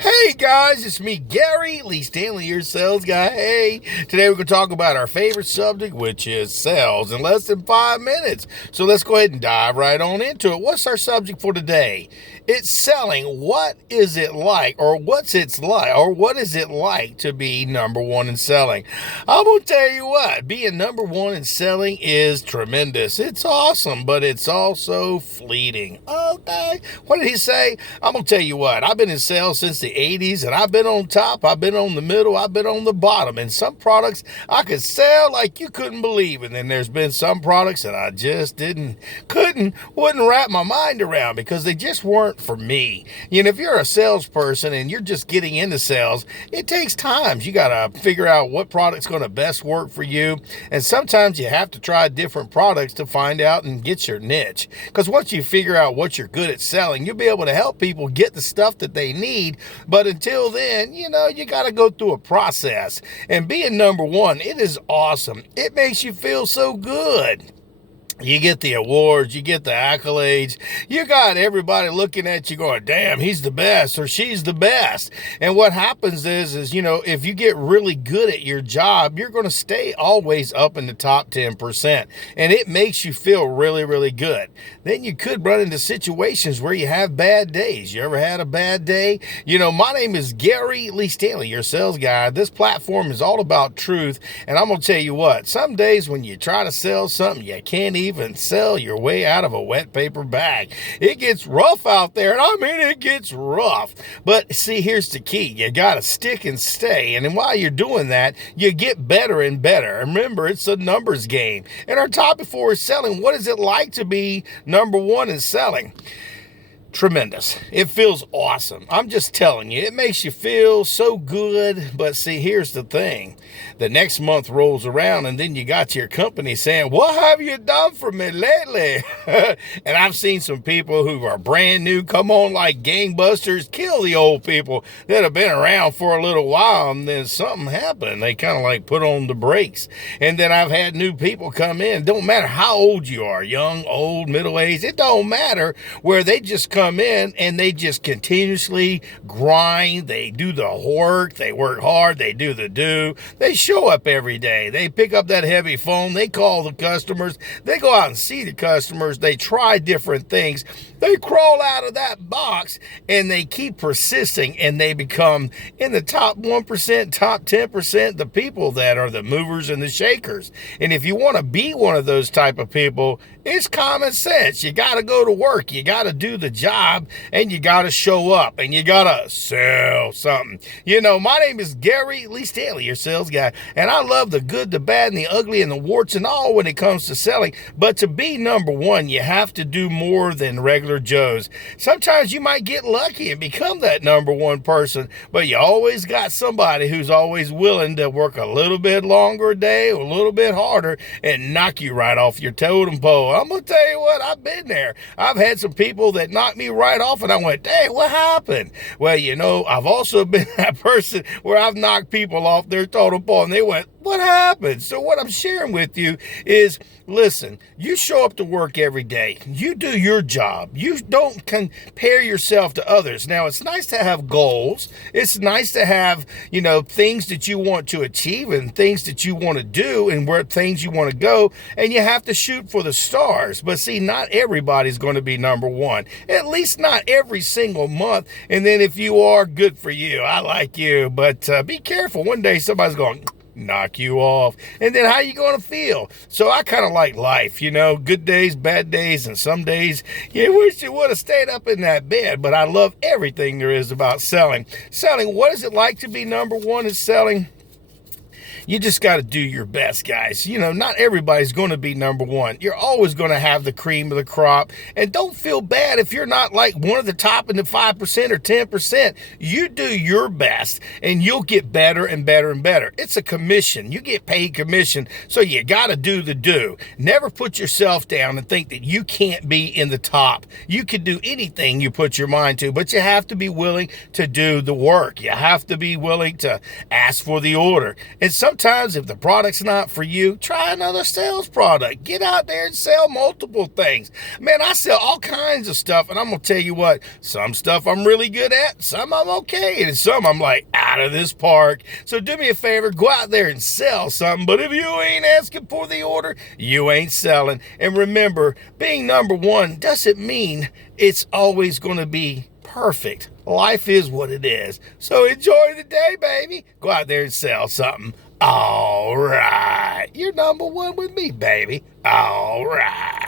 Hey guys, it's me, Gary Lee Stanley, your sales guy. Hey, today we're going to talk about our favorite subject, which is sales, in less than 5 minutes. So let's go ahead and dive right on into it. What's our subject for today? It's selling. What is it like, or what is it like to be number one in selling? I'm going to tell you what, being number one in selling is tremendous. It's awesome, but it's also fleeting. Okay, what did he say? I'm going to tell you what, I've been in sales since the 80s, and I've been on top, I've been on the middle, I've been on the bottom. And some products I could sell like you couldn't believe. And then there's been some products that I just wouldn't wrap my mind around because they just weren't for me. You know, if you're a salesperson and you're just getting into sales, it takes time. You got to figure out what product's going to best work for you. And sometimes you have to try different products to find out and get your niche. Because once you figure out what you're good at selling, you'll be able to help people get the stuff that they need. But until then, you know, you got to go through a process. And being number one, it is awesome. It makes you feel so good. You get the awards, you get the accolades, you got everybody looking at you going, damn, he's the best or she's the best. And what happens is, you know, if you get really good at your job, you're going to stay always up in the top 10%. And it makes you feel really, really good. Then you could run into situations where you have bad days. You ever had a bad day? You know, my name is Gary Lee Stanley, your sales guy. This platform is all about truth. And I'm going to tell you what, some days when you try to sell something, you can't even sell your way out of a wet paper bag. It gets rough out there, and I mean it gets rough. But see, here's the key. You got to stick and stay. And then while you're doing that, you get better and better. And remember, it's a numbers game. And our topic for is selling. What is it like to be number one in selling? Tremendous. It feels awesome. I'm just telling you, it makes you feel so good. But see, here's the thing. The next month rolls around and then you got your company saying, what have you done for me lately? And I've seen some people who are brand new come on like gangbusters, kill the old people that have been around for a little while, and then something happened. They kind of like put on the brakes. And then I've had new people come in. Don't matter how old you are, young, old, middle-aged, it don't matter, where they just come in and they just continuously grind. They do the work. They work hard. They do the do. They show up every day. They pick up that heavy phone. They call the customers. They go out and see the customers. They try different things. They crawl out of that box and they keep persisting, and they become in the top 1%, top 10%, the people that are the movers and the shakers. And if you want to be one of those type of people, it's common sense. You got to go to work. You got to do the job, and you got to show up, and you got to sell something. You know, my name is Gary Lee Stanley, your sales guy, and I love the good, the bad, and the ugly, and the warts and all when it comes to selling. But to be number one, you have to do more than regular Joes. Sometimes you might get lucky and become that number one person, but you always got somebody who's always willing to work a little bit longer a day or a little bit harder and knock you right off your totem pole. I'm going to tell you what, I've been there. I've had some people that knocked me right off, and I went, dang, what happened? Well, you know, I've also been that person where I've knocked people off their totem pole, and they went, what happened? So what I'm sharing with you is, listen, you show up to work every day. You do your job. You don't compare yourself to others. Now, it's nice to have goals. It's nice to have, you know, things that you want to achieve and things that you want to do and where things you want to go. And you have to shoot for the stars. But see, not everybody's going to be number one. At least not every single month. And then if you are, good for you. I like you. But be careful. One day somebody's going knock you off, and then how you going to feel? So I kind of like life, you know, good days, bad days, and some days you wish you would have stayed up in that bed. But I love everything there is about selling. What is it like to be number one in selling? You just got to do your best, guys. You know, not everybody's going to be number one. You're always going to have the cream of the crop. And don't feel bad if you're not like one of the top in the 5% or 10%. You do your best, and you'll get better and better and better. It's a commission. You get paid commission, so you got to do the do. Never put yourself down and think that you can't be in the top. You can do anything you put your mind to, but you have to be willing to do the work. You have to be willing to ask for the order. And sometimes sometimes if the product's not for you, try another sales product. Get out there and sell multiple things. Man, I sell all kinds of stuff, and I'm going to tell you what, some stuff I'm really good at, some I'm okay, and some I'm like out of this park. So do me a favor, go out there and sell something, but if you ain't asking for the order, you ain't selling. And remember, being number one doesn't mean it's always going to be perfect. Life is what it is. So enjoy the day, baby. Go out there and sell something. All right. You're number one with me, baby. All right.